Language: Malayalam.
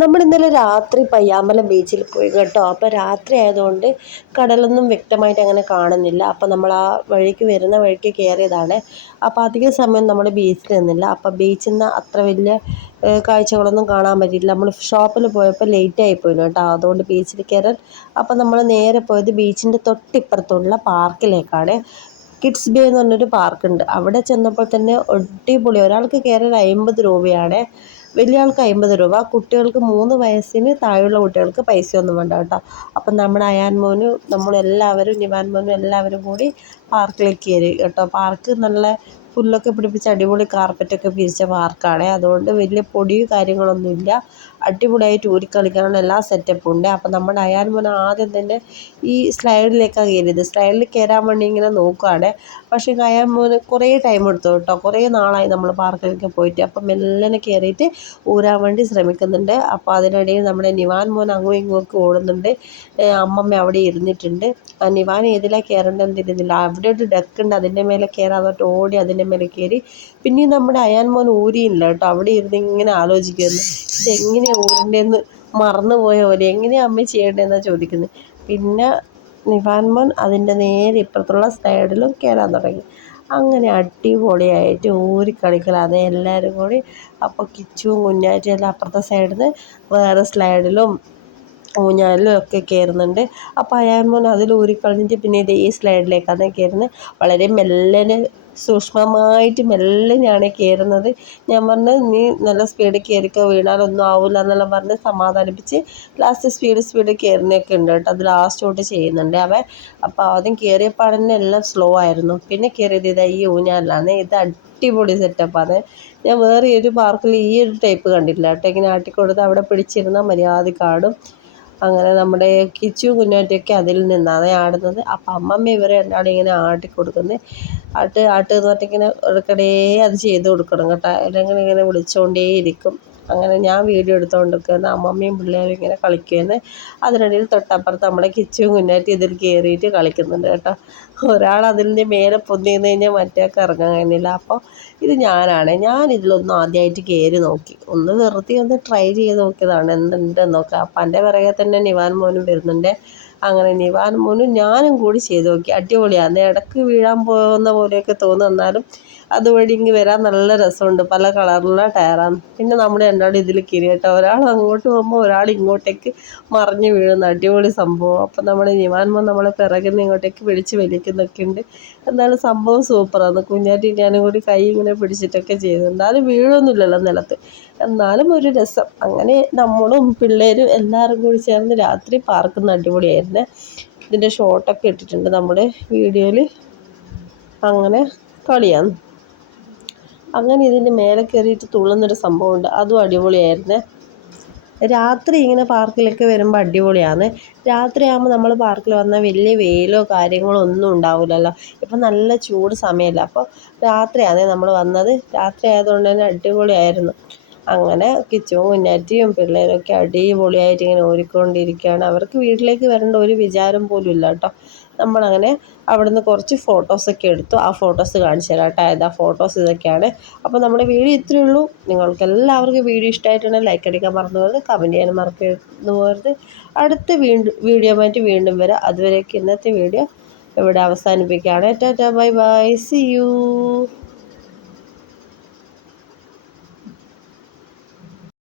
നമ്മൾ ഇന്നലെ രാത്രി പയ്യാമ്പലം ബീച്ചിൽ പോയി കേട്ടോ. അപ്പോൾ രാത്രി ആയതുകൊണ്ട് കടലൊന്നും വ്യക്തമായിട്ട് അങ്ങനെ കാണുന്നില്ല. അപ്പോൾ നമ്മൾ ആ വഴിക്ക് വരുന്ന വഴിക്ക് കയറിയതാണ്. അപ്പോൾ അധിക സമയം നമ്മൾ ബീച്ചിൽ നിന്നില്ല. അപ്പോൾ ബീച്ചിൽ നിന്ന് അത്ര വലിയ കാഴ്ചകളൊന്നും കാണാൻ പറ്റിയില്ല. നമ്മൾ ഷോപ്പിൽ പോയപ്പോൾ ലേറ്റ് പോയില്ല കേട്ടോ. അതുകൊണ്ട് ബീച്ചിൽ കയറാൻ. അപ്പോൾ നമ്മൾ നേരെ പോയത് ബീച്ചിന്റെ തൊട്ടിപ്പുറത്തുള്ള പാർക്കിലേക്കാണ്. കിഡ്സ് ബേ എന്ന് പറഞ്ഞൊരു പാർക്കുണ്ട്. അവിടെ ചെന്നപ്പോൾ തന്നെ ഒടിപൊളി ഒരാൾക്ക് കയറാൻ അമ്പത് രൂപയാണ്. വലിയ ആൾക്ക് അമ്പത് രൂപ കുട്ടികൾക്ക് മൂന്ന് വയസ്സിന് താഴെയുള്ള കുട്ടികൾക്ക് പൈസ ഒന്നും വേണ്ട കേട്ടോ. അപ്പം നമ്മുടെ അയാൻ മോനും നമ്മളെല്ലാവരും നിവാൻ മോനും എല്ലാവരും കൂടി പാർക്കിലേക്ക് കയറി കേട്ടോ. പാർക്ക് നല്ല പുല്ലൊക്കെ പിടിപ്പിച്ച് അടിപൊളി കാർപ്പറ്റൊക്കെ വിരിച്ച പാർക്കാണ് അതുകൊണ്ട് വലിയ പൊടി കാര്യങ്ങളൊന്നുമില്ല. അടിപൊളിയായിട്ട് ഊരിക്കളിക്കാനുള്ള എല്ലാ സെറ്റപ്പും ഉണ്ട്. അപ്പം നമ്മൾ അയാൻ മോൻ ആദ്യം തന്നെ ഈ സ്ലൈഡിലേക്കാണ് കയറിയത്. സ്ലൈഡിൽ കയറാൻ വേണ്ടി ഇങ്ങനെ നോക്കുകയാണ് പക്ഷേ അയാൻ മോന് കുറേ ടൈം എടുത്തു കേട്ടോ. കുറേ നാളായി നമ്മൾ പാർക്കിലേക്ക് പോയിട്ട്. അപ്പം മെല്ലനെ കയറിയിട്ട് ഊരാൻ വേണ്ടി ശ്രമിക്കുന്നുണ്ട്. അപ്പോൾ അതിനിടയിൽ നമ്മുടെ നിവാൻ മോൻ അങ്ങും ഇങ്ങോട്ട് ഓടുന്നുണ്ട്. അമ്മമ്മ അവിടെ ഇരുന്നിട്ടുണ്ട്. നിവാൻ ഏതിലാണ് കയറേണ്ടതെന്ന് തിരിയുന്നില്ല അവിടെ ഒരു ഡെക്ക് ഉണ്ട്. അതിന്റെ മേലെ കയറാൻ ഓടി അതിന്റെ മേലെ കയറി. പിന്നെയും നമ്മുടെ അയാൻ മോൻ ഊരിയില്ല കേട്ടോ. അവിടെ ഇരുന്ന് ഇങ്ങനെ ആലോചിക്കുമായിരുന്നു ഇതെങ്ങനെയാണ് ഊരണ്ടേന്ന് മറന്നു പോയ പോലെ? എങ്ങനെയാണ് അമ്മ ചെയ്യേണ്ടതെന്നാണ് ചോദിക്കുന്നത് പിന്നെ നിഫാൻ മോൻ അതിന്റെ നേരെ ഇപ്പുറത്തുള്ള സൈഡിലും കയറാൻ തുടങ്ങി. അങ്ങനെ അടിപൊളിയായിട്ട് ഊരി കളിക്കണം അത് എല്ലാവരും കൂടി. അപ്പോൾ കിച്ചുവും കുഞ്ഞാറ്റും എല്ലാം അപ്പുറത്തെ സൈഡിൽ നിന്ന് വേറെ സ്ലൈഡിലും ഊഞ്ഞാലിലും ഒക്കെ കയറുന്നുണ്ട്. അപ്പോൾ അയാൾ പറഞ്ഞു അതിൽ ഊരിക്കളഞ്ഞിട്ട് പിന്നെ ഇത് ഈ സ്ലൈഡിലേക്കാണ് കയറുന്നത്. വളരെ മെല്ലനെ സൂക്ഷ്മമായിട്ട് മെല്ലെയാണ് കയറുന്നത്. ഞാൻ പറഞ്ഞു നീ നല്ല സ്പീഡിൽ കയറിക്കോ വീണാലൊന്നും ആവില്ല എന്നെല്ലാം പറഞ്ഞ് സമാധാനിപ്പിച്ച് ലാസ്റ്റ് സ്പീഡ് സ്പീഡ് കയറുന്നതൊക്കെ ഉണ്ട് കേട്ടോ. അത് ലാസ്റ്റ് തൊട്ട് ചെയ്യുന്നുണ്ട് അവൻ. അപ്പോൾ ആദ്യം കയറിയപ്പോൾ തന്നെ എല്ലാം സ്ലോ ആയിരുന്നു. പിന്നെ കയറിയത് ഇതാ ഈ ഊഞ്ഞാലാണ് ഇത് അടിപൊളി സെറ്റപ്പാണ് ഞാൻ വേറെ ഒരു പാർക്കിൽ ഈ ഒരു ടൈപ്പ് കണ്ടിട്ടില്ല കേട്ടോ. ഇങ്ങനെ ആട്ടിക്കൊടുത്ത് അവിടെ പിടിച്ചിരുന്നാൽ മര്യാദയ്ക്ക് ആടും. അങ്ങനെ നമ്മുടെ കിച്ചു കുഞ്ഞാറ്റയൊക്കെ അതിൽ നിന്നാണ് ആടുന്നത്. അപ്പം അമ്മമ്മ ഇവരെ രണ്ടാളും ഇങ്ങനെ ആട്ടി കൊടുക്കുന്നത് ആട്ട് ആട്ട് എന്ന് പറഞ്ഞിട്ട് ഇങ്ങനെ ഇടയ്ക്കിടെ അത് ചെയ്ത് കൊടുക്കണം കേട്ടോ. അല്ലെങ്കിൽ ഇങ്ങനെ വിളിച്ചുകൊണ്ടേ ഇരിക്കും അങ്ങനെ ഞാൻ വീഡിയോ എടുത്തുകൊണ്ട് നിൽക്കുന്ന അമ്മമ്മയും പിള്ളേരും ഇങ്ങനെ കളിക്കുകയാണ് അതിനിടയിൽ തൊട്ടപ്പുറത്ത് നമ്മുടെ കിച്ചും കുഞ്ഞാറ്റി ഇതിൽ കയറിയിട്ട് കളിക്കുന്നുണ്ട് കേട്ടോ. ഒരാൾ അതിന്റെ മേലെ പൊന്തി നിന്ന് കഴിഞ്ഞാൽ മറ്റേക്ക് ഇറങ്ങാൻ കഴിയുന്നില്ല. അപ്പോൾ ഇത് ഞാനാണ്. ഞാൻ ഇതിലൊന്ന് ആദ്യമായിട്ട് കയറി നോക്കി. ഒന്ന് വെറുതെ ഒന്ന് ട്രൈ ചെയ്ത് നോക്കിയതാണ് എന്തുണ്ടെന്ന് നോക്കാം അപ്പം എന്റെ പിറകെ തന്നെ നിവാൻ മോനും വരുന്നുണ്ട്. അങ്ങനെ നിവാൻ മോനും ഞാനും കൂടി ചെയ്ത് നോക്കി. അടിപൊളിയാണ് ഇടയ്ക്ക് വീഴാൻ പോകുന്ന പോലെയൊക്കെ തോന്നും. എന്നാലും അതുവഴി ഇങ്ങ് വരാൻ നല്ല രസമുണ്ട്. പല കളറിലുള്ള ടയറാണ്. പിന്നെ നമ്മൾ രണ്ടാളും ഇതിൽ കയറി കേട്ടോ. ഒരാൾ അങ്ങോട്ട് പോകുമ്പോൾ ഒരാൾ ഇങ്ങോട്ടേക്ക് മറിഞ്ഞ് വീഴുന്ന അടിപൊളി സംഭവം. അപ്പം നമ്മുടെ നിവാൻമോൻ നമ്മളെ പിറകിൽ നിന്ന് ഇങ്ങോട്ടേക്ക് പിടിച്ച് വലിക്കുന്നൊക്കെ ഉണ്ട്. എന്നാലും സംഭവം സൂപ്പറാണ്. കുഞ്ഞാറ്റി ഞാനും കൂടി കൈ ഇങ്ങനെ പിടിച്ചിട്ടൊക്കെ ചെയ്തു. എന്നാലും വീഴൊന്നുമില്ലല്ലോ നിലത്ത്. എന്നാലും ഒരു രസം. അങ്ങനെ നമ്മളും പിള്ളേരും എല്ലാവരും കൂടി ചേർന്ന് രാത്രി പാർക്കുന്ന അടിപൊളിയായിരുന്നു. ഇതിന്റെ ഷോട്ടൊക്കെ ഇട്ടിട്ടുണ്ട്. നമ്മുടെ വീഡിയോയിൽ അങ്ങനെ കളിയാണ്. അങ്ങനെ ഇതിന്റെ മേലെ കയറിയിട്ട് തുള്ളുന്നൊരു സംഭവമുണ്ട്. അതും അടിപൊളിയായിരുന്നു. രാത്രി ഇങ്ങനെ പാർക്കിലൊക്കെ വരുമ്പോൾ അടിപൊളിയാണ്. രാത്രിയാകുമ്പോൾ നമ്മൾ പാർക്കിൽ വന്നാൽ വലിയ വെയിലോ കാര്യങ്ങളോ ഒന്നും ഉണ്ടാവില്ലല്ലോ ഇപ്പം നല്ല ചൂട് സമയമല്ല അപ്പോൾ രാത്രിയാണ് നമ്മൾ വന്നത്. രാത്രി ആയതുകൊണ്ട് തന്നെ അടിപൊളിയായിരുന്നു. അങ്ങനെ കിച്ചുവും കുഞ്ഞാറ്റിയും പിള്ളേരൊക്കെ അടിപൊളിയായിട്ട് ഇങ്ങനെ ഓടിക്കൊണ്ടിരിക്കുകയാണ്. അവർക്ക് വീട്ടിലേക്ക് വരേണ്ട ഒരു വിചാരം പോലും ഇല്ല കേട്ടോ. നമ്മളങ്ങനെ അവിടുന്ന് കുറച്ച് ഫോട്ടോസൊക്കെ എടുത്തു. ആ ഫോട്ടോസ് കാണിച്ചു തരാം കേട്ടോ. ഏതാ ഫോട്ടോസ് ഇതൊക്കെയാണ്. അപ്പോൾ നമ്മുടെ വീഡിയോ ഇത്രയേ ഉള്ളൂ. നിങ്ങൾക്ക് എല്ലാവർക്കും വീഡിയോ ഇഷ്ടമായിട്ടുണ്ടെങ്കിൽ ലൈക്ക് അടിക്കാൻ മറന്നു പോകരുത്. കമന്റ് ചെയ്യാൻ മറന്നു പോകരുത്. അടുത്ത വീണ്ടും വീഡിയോ ആയിട്ട് വീണ്ടും വരാം. അതുവരേക്ക് ഇന്നത്തെ വീഡിയോ ഇവിടെ അവസാനിപ്പിക്കുകയാണ്. Tata bye bye. See you